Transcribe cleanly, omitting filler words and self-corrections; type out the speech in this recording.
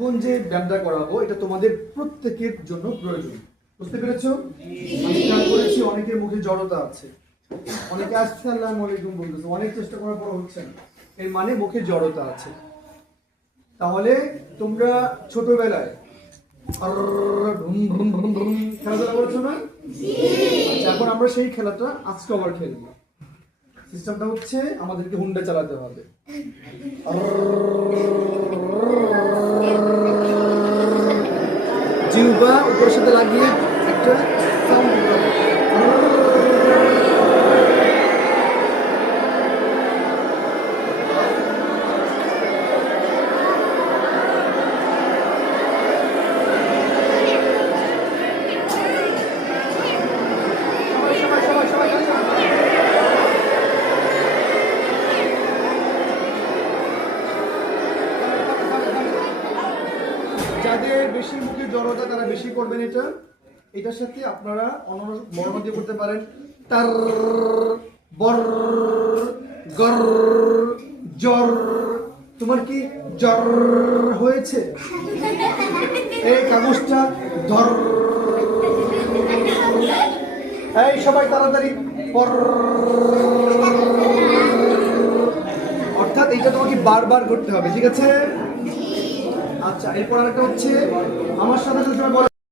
এখন যে ব্যায়ামটা করাবো এটা তোমাদের প্রত্যেকের জন্য প্রয়োজন। বুঝতে পেরেছো? আমি খেয়াল করেছি অনেকের মুখে জড়তা আছে, অনেকে আসসালামু আলাইকুম বলতেছে, অনেক চেষ্টা করার পর হচ্ছে না, এর মানে মুখে জড়তা আছে। তাহলে তোমরা ছোটবেলায় খেলাধুলা করেছো না? আচ্ছা, এখন আমরা সেই খেলাটা আজকে আবার খেলবো। সিস্টেমটা হচ্ছে আমাদেরকে হুন্ডা চালাতে হবে। জিহ্বা উপরের সাথে লাগিয়ে একটা সাউন্ড দিতে হবে। যাদের বেশি মুখে জড়তা তারা বেশি করবেন এটা। এটার সাথে আপনারা বর্ণ দিয়ে করতে পারেন তার বর গর জ্বর। তোমার কি জ্বর হয়েছে? এই কাগজটা ধর। এই সবাই তাড়াতাড়ি পর। অর্থাৎ এটা তোমাকে বারবার করতে হবে, ঠিক আছে? আচ্ছা, এরপর আরেকটা হচ্ছে আমার সাথে সবসময় বলো